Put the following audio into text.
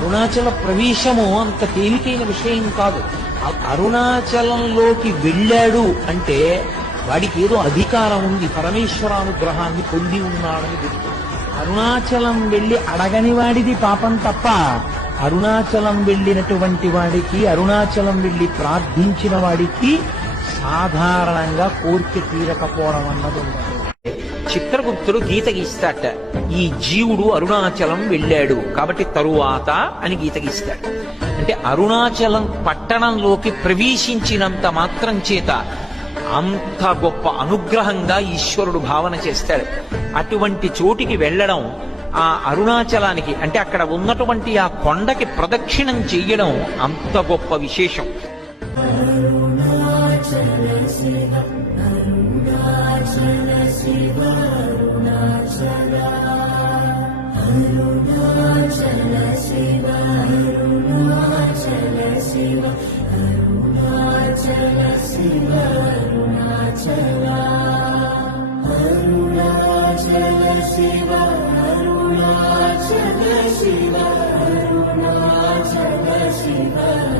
అరుణాచల ప్రవేశము అంత తేలికైన విషయం కాదు. అరుణాచలంలోకి వెళ్ళాడు అంటే వాడికి ఏదో అధికారం ఉంది, పరమేశ్వరానుగ్రహాన్ని పొంది ఉన్నాడని గుర్తు. అరుణాచలం వెళ్ళి అడగని వాడిది పాపం తప్ప, అరుణాచలం వెళ్ళినటువంటి వాడికి, అరుణాచలం వెళ్ళి ప్రార్థించిన వాడికి సాధారణంగా కోరిక తీరకపోవడం అన్నది ఉండదు. చిత్రగుప్తుడు గీత గీస్తాట, ఈ జీవుడు అరుణాచలం వెళ్ళాడు కాబట్టి తరువాత అని గీత గీస్తాడు. అంటే అరుణాచలం పట్టణంలోకి ప్రవేశించినంత మాత్రం చేత అంత గొప్ప అనుగ్రహంగా ఈశ్వరుడు భావన చేస్తాడు. అటువంటి చోటికి వెళ్ళడం, ఆ అరుణాచలానికి అంటే అక్కడ ఉన్నటువంటి ఆ కొండకి ప్రదక్షిణం చెయ్యడం అంత గొప్ప విశేషం. Shiva, Arunachala Shiva, Arunachala Shiva.